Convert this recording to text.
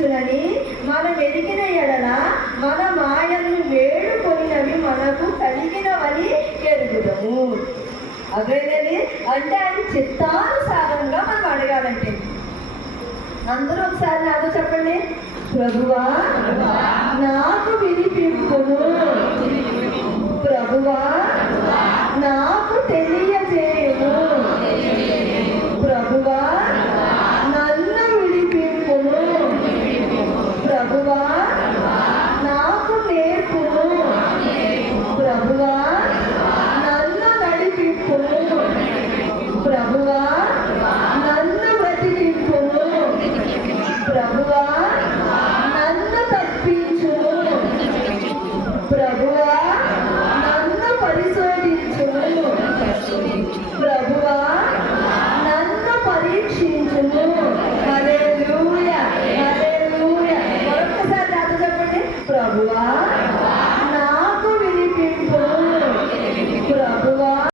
కలుగుచునని మనం ఎరిగిన ఎడల మన మాయను వేడుకొనినవి మనకు కలిగినవని ఎరుగుదము. అదేనండి, అంటే ఆయన చిత్తానుసారంగా మనం అడగాలంటే. అందరూ ఒకసారి నాతో చెప్పండి, ప్రభువా నాకు వినిపింపును, ప్రభువా నాకు తెలియజేయును, ప్రభువా నన్ను విడిపింపును, ప్రభువా నాకు నేర్పును, ప్రభువా నన్ను నడిపింపును, ప్రభువా నన్ను బ్రతికింపును, ప్రభువా నన్ను తప్పించును, ప్రభువా నన్ను పరిశోధించును, ప్రభువా నన్ను పరీక్షించును. హల్లెలూయా, హల్లెలూయా. మరొకసారి నాతో చెప్పండి, ప్రభువా